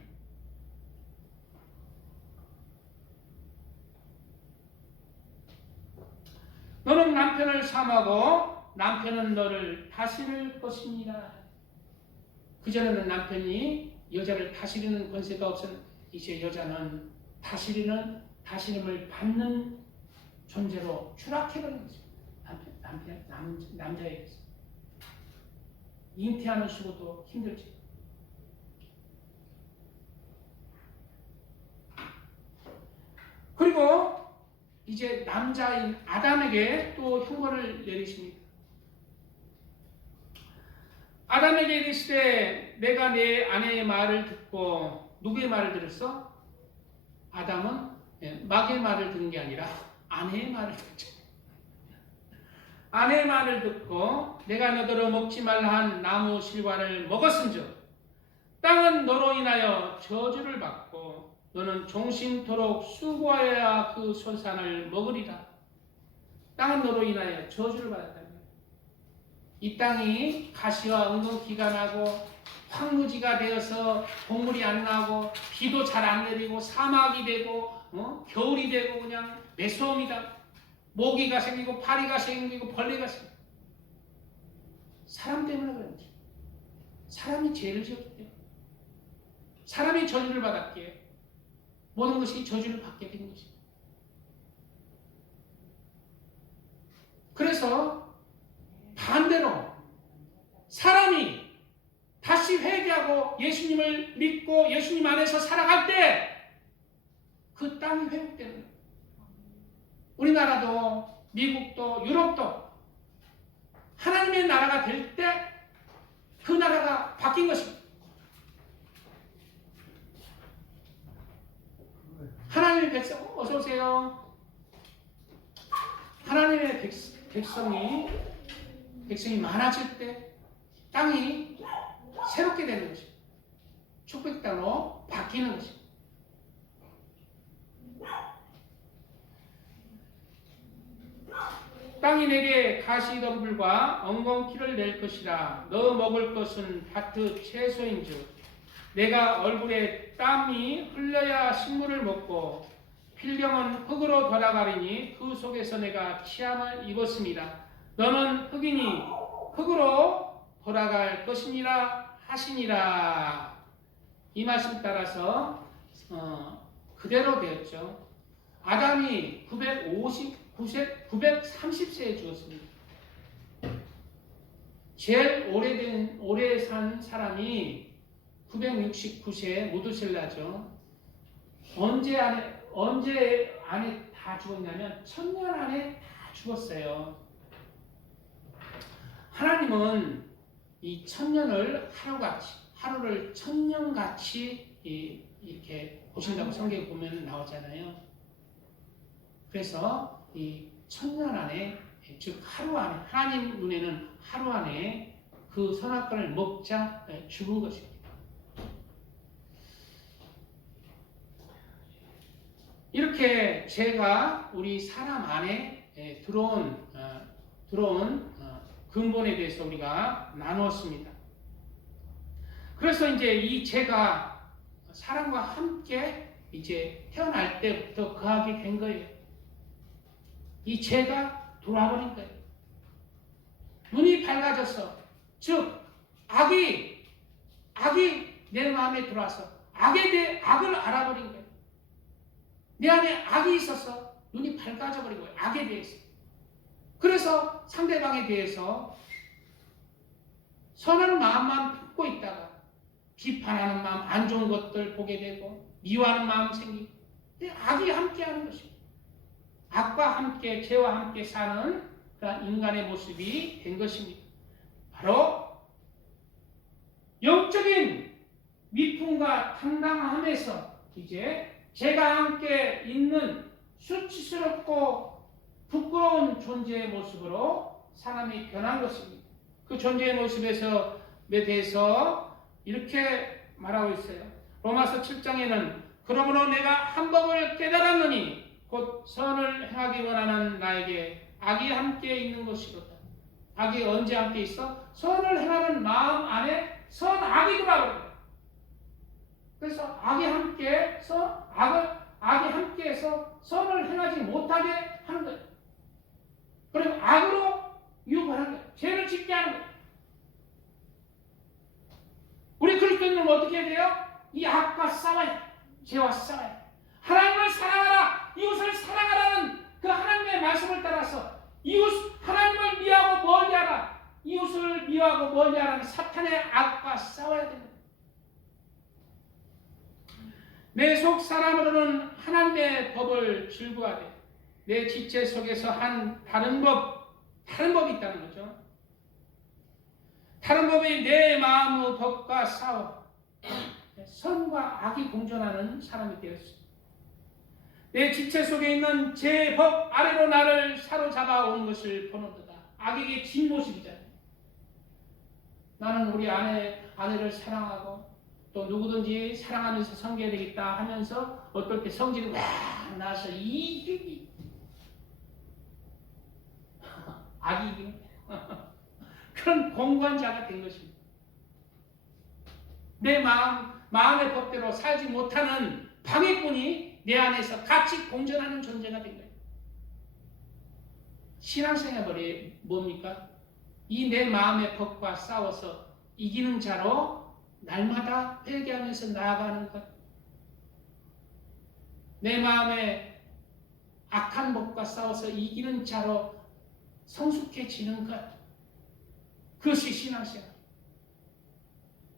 너는 남편을 사모하고 남편은 너를 다스릴 것입니다. 그전에는 남편이 여자를 다스리는 권세가 없었는데 이제 여자는 다스림을 받는 존재로 추락해버린 거죠. 남자에게서. 잉태하는 수고도 힘들지. 그리고 이제 남자인 아담에게 또 형벌을 내리십니다. 아담에게 이르시되 내가 내 아내의 말을 듣고, 누구의 말을 들었어? 아담은 마귀의 말을 듣는 게 아니라 아내의 말을 듣죠. 아내의 말을 듣고 내가 너더러 먹지 말라 한 나무 실과를 먹었은즉 땅은 너로 인하여 저주를 받고 너는 종신토록 수고하여야 그 소산을 먹으리라. 땅은 너로 인하여 저주를 받았다. 이 땅이 가시와 은근기가 나고 황무지가 되어서 곡물이 안 나고 비도 잘 안 내리고 사막이 되고 겨울이 되고 그냥 매서움이다. 모기가 생기고 파리가 생기고 벌레가 생기고. 사람 때문에 그런지. 사람이 죄를 지었기 때문에. 사람이 저주를 받았기에 모든 것이 저주를 받게 된 것입니다. 그래서 반대로 사람이 다시 회개하고 예수님을 믿고 예수님 안에서 살아갈 때 그 땅이 회복되는 거예요. 우리나라도 미국도 유럽도 하나님의 나라가 될 때 그 나라가 바뀐 것입니다. 하나님의 백성, 어서 오세요. 하나님의 백성이 많아질 때 땅이 새롭게 되는 것입니다. 축복 땅으로 바뀌는 것입니다. 땅이 내게 가시덤불과 엉겅퀴를 낼 것이라. 너 먹을 것은 밭의 채소인즉 내가 얼굴에 땀이 흘려야 식물을 먹고 필경은 흙으로 돌아가리니 그 속에서 내가 취함을 입었습니다. 너는 흙이니 흙으로 돌아갈 것이니라 하시니라. 이 말씀 따라서 그대로 되었죠. 아담이 930세에 죽었습니다. 제일 오래 산 사람이 969세 무두셀라죠. 언제 안에 다 죽었냐면 1000년 안에 다 죽었어요. 하나님은 이 1000년을 하루를 1000년같이 이렇게 보신다고 성경에 보면 나오잖아요. 그래서 이 천년 안에, 즉 하루 안에, 하나님 눈에는 하루 안에 그 선악과를 먹자 죽은 것입니다. 이렇게 죄가 우리 사람 안에 들어온 근본에 대해서 우리가 나누었습니다. 그래서 이제 이 죄가 사람과 함께 이제 태어날 때부터 거하게 된 거예요. 이 죄가 돌아버린 거예요. 눈이 밝아져서, 즉 악이 내 마음에 들어와서 악에 대해 악을 알아버린 거예요. 내 안에 악이 있어서 눈이 밝아져 버린 거예요. 악에 대해서. 그래서 상대방에 대해서 선한 마음만 품고 있다가 비판하는 마음, 안 좋은 것들 보게 되고 미워하는 마음 생기고, 악이 함께하는 것입니다. 악과 함께, 죄와 함께 사는 그런 인간의 모습이 된 것입니다. 바로 영적인 미품과 당당함에서 이제 죄가 함께 있는 수치스럽고 부끄러운 존재의 모습으로 사람이 변한 것입니다. 그 존재의 모습에 대해서 이렇게 말하고 있어요. 로마서 7장에는 그러므로 내가 한 법을 깨달았느니 곧 선을 행하기 원하는 나에게 악이 함께 있는 것이로다. 악이 언제 함께 있어? 선을 행하는 마음 안에 선악이 들어와요. 그래서 악이 함께해서 악이 함께해서 선을 행하지 못하게 하는 거예요. 그리고 악으로 유혹하는 거예요. 죄를 짓게 하는 거예요. 우리 그리스도인은 어떻게 해야 돼요? 이 악과 싸워야, 죄와 싸워야. 하나님을 사랑하라, 이웃을 사랑하라는 그 하나님의 말씀을 따라서 하나님을 미워하고 멀리하라, 이웃을 미워하고 멀리하라는 사탄의 악과 싸워야 됩니다. 내 속 사람으로는 하나님의 법을 즐거워하되 내 지체 속에서 한 다른 법이 있다는 거죠. 다른 법이 내 마음의 법과 싸워 선과 악이 공존하는 사람이 되었습니다. 내 지체 속에 있는 제 법 아래로 나를 사로잡아 오는 것을 보는도다. 악에게 진 모습이잖아요. 나는 우리 아내를 사랑하고 또 누구든지 사랑하면서 섬겨야 되겠다 하면서 어떨 때 성질이 막 나서 악이 이기는 그런 공고한 자가 된 것입니다. 내 마음의 법대로 살지 못하는 방해꾼이 내 안에서 같이 공존하는 존재가 된 거예요. 신앙생활이 뭡니까? 이 내 마음의 법과 싸워서 이기는 자로 날마다 회개하면서 나아가는 것. 내 마음의 악한 법과 싸워서 이기는 자로 성숙해지는 것. 그것이 신앙생활.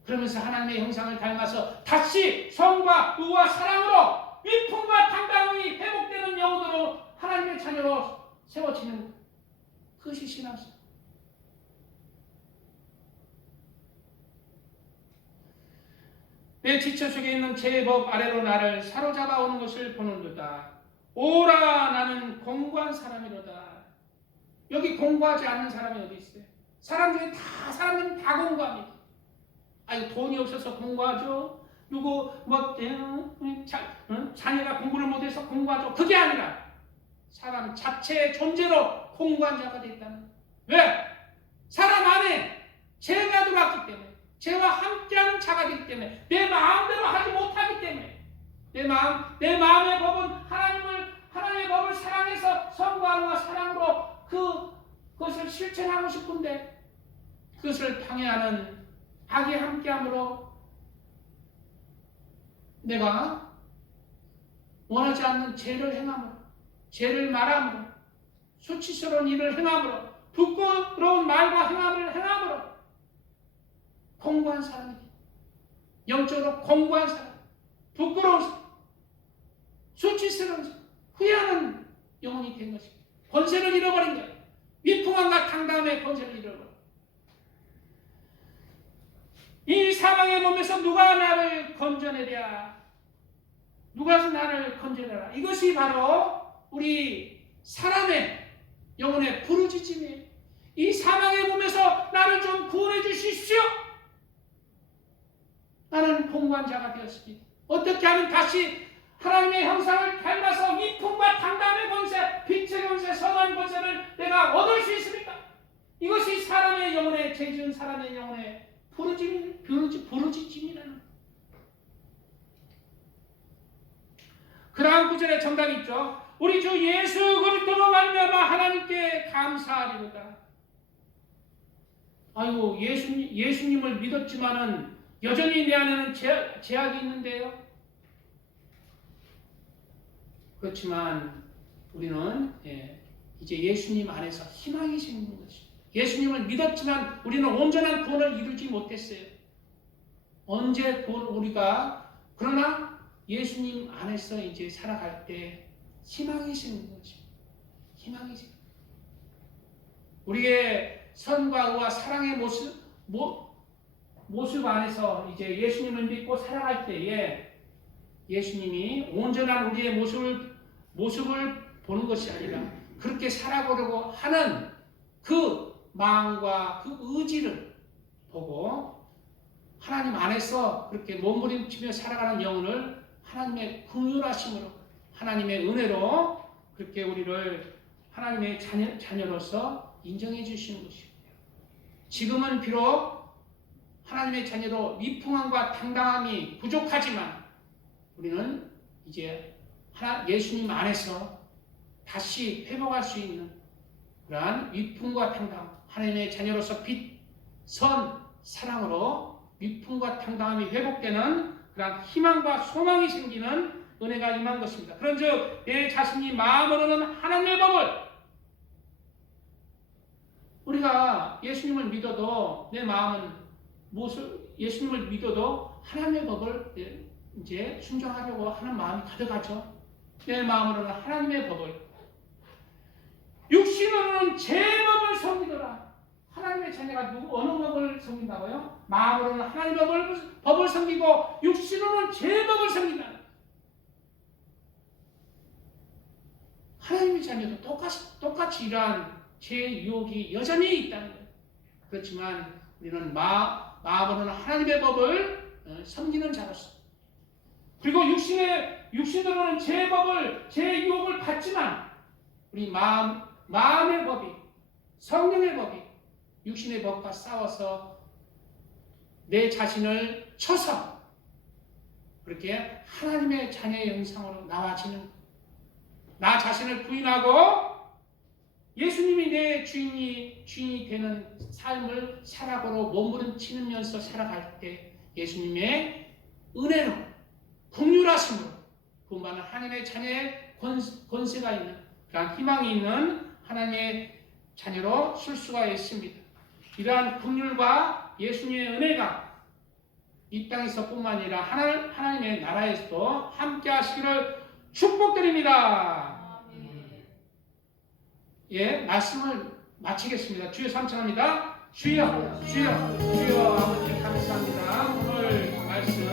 그러면서 하나님의 형상을 닮아서 다시 성과 의와 사랑으로 위풍과 당당함이 회복되는 영혼으로 하나님의 자녀로 세워지는 것. 그것이 신앙생활. 내 지체 속에 있는 제 법 아래로 나를 사로잡아 오는 것을 보는도다. 오라 나는 공고한 사람이로다. 여기 공고하지 않는 사람이 어디 있어요? 사람들은 다 공고합니다. 아니 돈이 없어서 공고하죠. 누구 자녀가 공부를 못해서 공고하죠. 그게 아니라 사람 자체의 존재로 공고한 자가 됐다는. 왜? 사람 안에 죄가 들어왔기 때문에. 죄와 함께하는 자가 되기 때문에, 내 마음대로 하지 못하기 때문에, 내 마음의 법은 하나님의 법을 사랑해서 성과와 사랑으로 그것을 실천하고 싶은데, 그것을 방해하는 악이 함께함으로 내가 원하지 않는 죄를 행함으로, 죄를 말함으로, 수치스러운 일을 행함으로, 부끄러운 말과 행함을 행함으로 공고한 사람이 돼. 영적으로 공고한 사람, 부끄러운 사람, 수치스러운 사람, 후회하는 영혼이 된 것입니다. 권세를 잃어버린 거예요. 위풍함과 당당함의 권세를 잃어버린 거예요. 이 삶 사망의 몸에서 누가 나를 건져내랴? 누가 나를 건져내라? 이것이 바로 우리 사람의 영혼의 부르짖음이에요. 이 사망의 몸에서 나를 좀 구원해 주십시오. 나는 공고한 자가 되었습니다. 어떻게 하면 다시 하나님의 형상을 닮아서 위풍과 당당의 권세, 빛의 권세, 선한 권세를 내가 얻을 수 있습니까? 이것이 사람의 영혼에, 죄 지은 사람의 영혼에 부르짖음이라는. 그러한 구절에 정답이 있죠. 우리 주 예수 그리스도로 말미암아 하나님께 감사하리로다. 아이고, 예수님을 믿었지만은 여전히 내 안에는 제약이 있는데요. 그렇지만 우리는 이제 예수님 안에서 희망이 생기는 것입니다. 예수님을 믿었지만 우리는 온전한 구원을 이루지 못했어요. 언제 우리가 그러나 예수님 안에서 이제 살아갈 때 희망이 생기는 것입니다. 희망이 생깁니다. 우리의 선과 의와 사랑의 모습 안에서 이제 예수님을 믿고 살아갈 때에 예수님이 온전한 우리의 모습을 보는 것이 아니라 그렇게 살아보려고 하는 그 마음과 그 의지를 보고 하나님 안에서 그렇게 몸부림치며 살아가는 영혼을 하나님의 긍휼하심으로 하나님의 은혜로 그렇게 우리를 하나님의 자녀로서 인정해 주시는 것입니다. 지금은 비록 하나님의 자녀로 위풍함과 당당함이 부족하지만 우리는 이제 예수님 안에서 다시 회복할 수 있는 그러한 위풍과 당당함, 하나님의 자녀로서 빛, 선, 사랑으로 위풍과 당당함이 회복되는 그러한 희망과 소망이 생기는 은혜가 임한 것입니다. 그런즉 내 자신이 마음으로는 하나님의 법을, 우리가 예수님을 믿어도 내 마음은 예수님을 믿어도 하나님의 법을 이제 순종하려고 하는 마음이 가득하죠. 내 마음으로는 하나님의 법을, 육신으로는 제 법을 섬기더라. 하나님의 자녀가 어느 법을 섬긴다고요? 마음으로는 하나님의 법을 섬기고 육신으로는 제 법을 섬긴다. 하나님의 자녀도 똑같이 이러한 죄의 유혹이 여전히 있다는 거예요. 그렇지만 우리는 마음으로는 하나님의 법을 섬기는 자로서, 그리고 육신으로는 제 유혹을 받지만 우리 마음의 법이, 성령의 법이 육신의 법과 싸워서 내 자신을 쳐서 그렇게 하나님의 자녀의 형상으로 나와지는, 나 자신을 부인하고 예수님이 내 주인이 되는 삶을 살아가로 몸부림치면서 살아갈 때 예수님의 은혜로, 긍휼하심으로 구원받는 하나님의 자녀의 권세가 있는, 그러한 희망이 있는 하나님의 자녀로 쓸 수가 있습니다. 이러한 긍휼과 예수님의 은혜가 이 땅에서뿐만 아니라 하나님의 나라에서도 함께 하시기를 축복드립니다. 예, 말씀을 마치겠습니다. 주여 삼창합니다. 주여 아버지 감사합니다. 오늘 말씀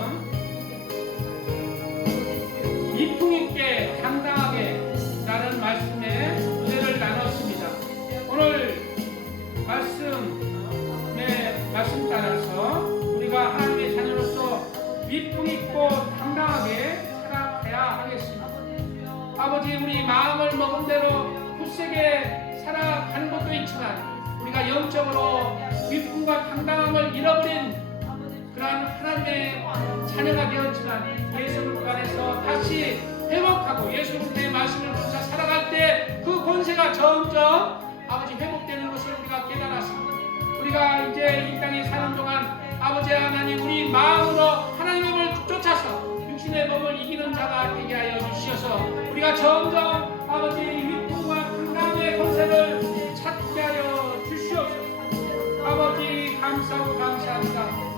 이풍 있게 당당하게 라는 말씀에 은혜를 나눴습니다. 오늘 말씀 따라서 우리가 하나님의 자녀로서 이풍 있고 당당하게 살아가야 하겠습니다. 아버지, 우리 마음을 먹은 대로 굳세게 살아가는 것도 있지만 우리가 영적으로 위풍과 당당함을 잃어버린 그러한 하나님의 자녀가 되었지만 예수 그리스도 안에서 다시 회복하고 예수 그리스도의 말씀을 붙여 살아갈 때 그 권세가 점점 아버지 회복되는 것을 우리가 깨달았습니다. 우리가 이제 이 땅에 사는 동안 아버지 하나님, 우리 마음으로 하나님의 법을 쫓아서 육신의 법을 이기는 자가 되게 하여 주시어서 우리가 점점 아버지 위풍과 당당함의 권세를